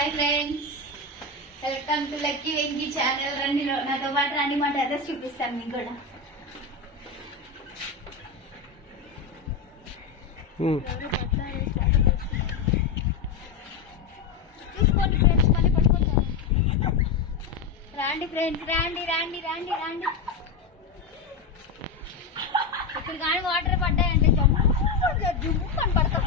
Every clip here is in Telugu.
Hi friends, welcome to lucky Venky channel. రండి నాతో పాటు రండి, మా టెర్రస్ చూపిస్తాను మీకు కూడా. చూసుకోండి ఫ్రెండ్స్, మళ్ళీ పట్టుకుంటాను. రండి ఫ్రెండ్స్, రండి రండి రండి రండి. ఇక్కడ కానీ వాటర్ పడ్డాయంటే జమ్ము అని పడతాం.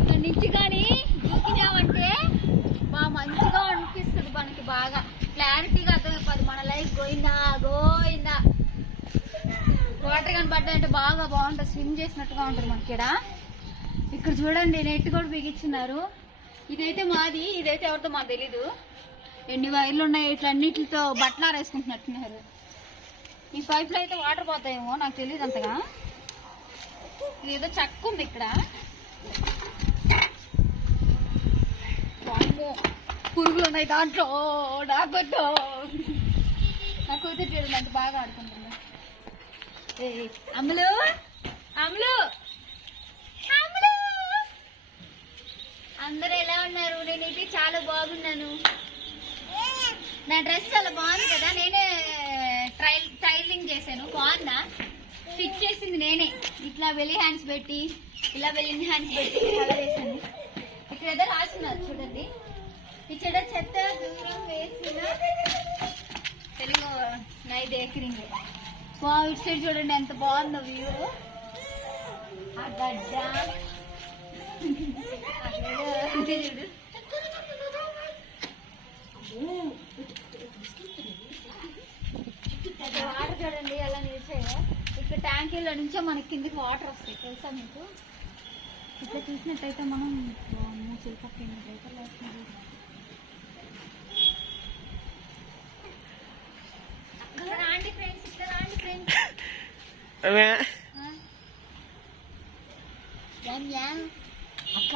ఇక్కడ నుంచి కానీ దూకినామంటే బాగా మంచిగా అనిపిస్తుంది, మనకి బాగా క్లారిటీగా అర్థమైపోతుంది మన లైఫ్. గోయిందా గోయిందా. వాటర్ కానీ పడ్డాయంటే బాగా బాగుంటుంది, స్విమ్ చేసినట్టుగా ఉంటుంది మనకి. ఇక్కడ చూడండి, నెట్ కూడా బిగించున్నారు. ఇదైతే మాది, ఇదైతే ఎవరితో మాకు తెలీదు. ఎన్ని వైర్లు ఉన్నాయి, ఇట్లా అన్నిటితో బట్టలు ఆరేసుకుంటున్నట్టున్నారు. ఈ పైప్ లో అయితే వాటర్ పోతాయేమో నాకు తెలియదు అంతగా. ఇదేదో చక్కు ఉంది ఇక్కడ. పురుగులు ఉన్నాయి దాంట్లో. నాకొద్దు, నాకు కూతురు చూడండి అంత బాగా ఆడుకుంటుంది. అమ్ములు అమ్ములు అమ్ములు, అందరూ ఎలా ఉన్నారు? నేనైతే చాలా బాగున్నాను. నా డ్రెస్ చాలా బాగుంది కదా, నేనే ట్రైలింగ్ చేశాను. బాగుందా? స్టిచ్ చేసింది నేనే. ఇట్లా వెలి హ్యాండ్స్ పెట్టి, ఇలా వెలి హ్యాండ్స్ పెట్టి కలర్ వేసాను. ఇక్కడ ఏదో రాస్తున్నారు చూడండి. ఇక్కడ చెత్త దూరం వేసిన తెలుగు నైదేకరింగ్. ఇటు సైడ్ చూడండి ఎంత బాగుందో వ్యూ. ఆ గడ్డ చూడు. వాటర్ చూడండి ఎలా నిలిచాయో. ఇక్కడ ట్యాంకీలో నుంచే మనకి కిందికి వాటర్ వస్తాయి, తెలుసా మీకు? ఇట్లా చూసినట్టయితే మనం చిలుపక్కనట్టయితే రాండి ఫ్రెండ్స్, ఇక్కడ రాండి ఫ్రెండ్స్. అక్క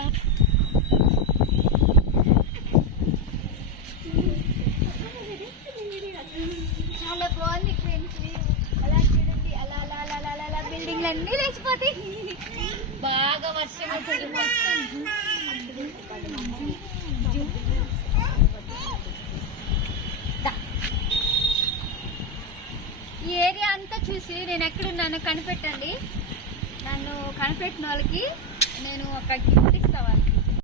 చాలా బాగుంది ఫ్రెండ్స్. అలా చూడండి, అలా అలా అలా అలా అలా బిల్డింగ్లు అన్నీ లేచిపోతాయి. బాగా వర్షం అవుతుంది మొత్తం. ఈ ఏరియా అంతా చూసి నేను ఎక్కడున్నానో కనిపెట్టండి. నన్ను కనిపెట్టిన వాళ్ళకి నేను ఒక గిఫ్ట్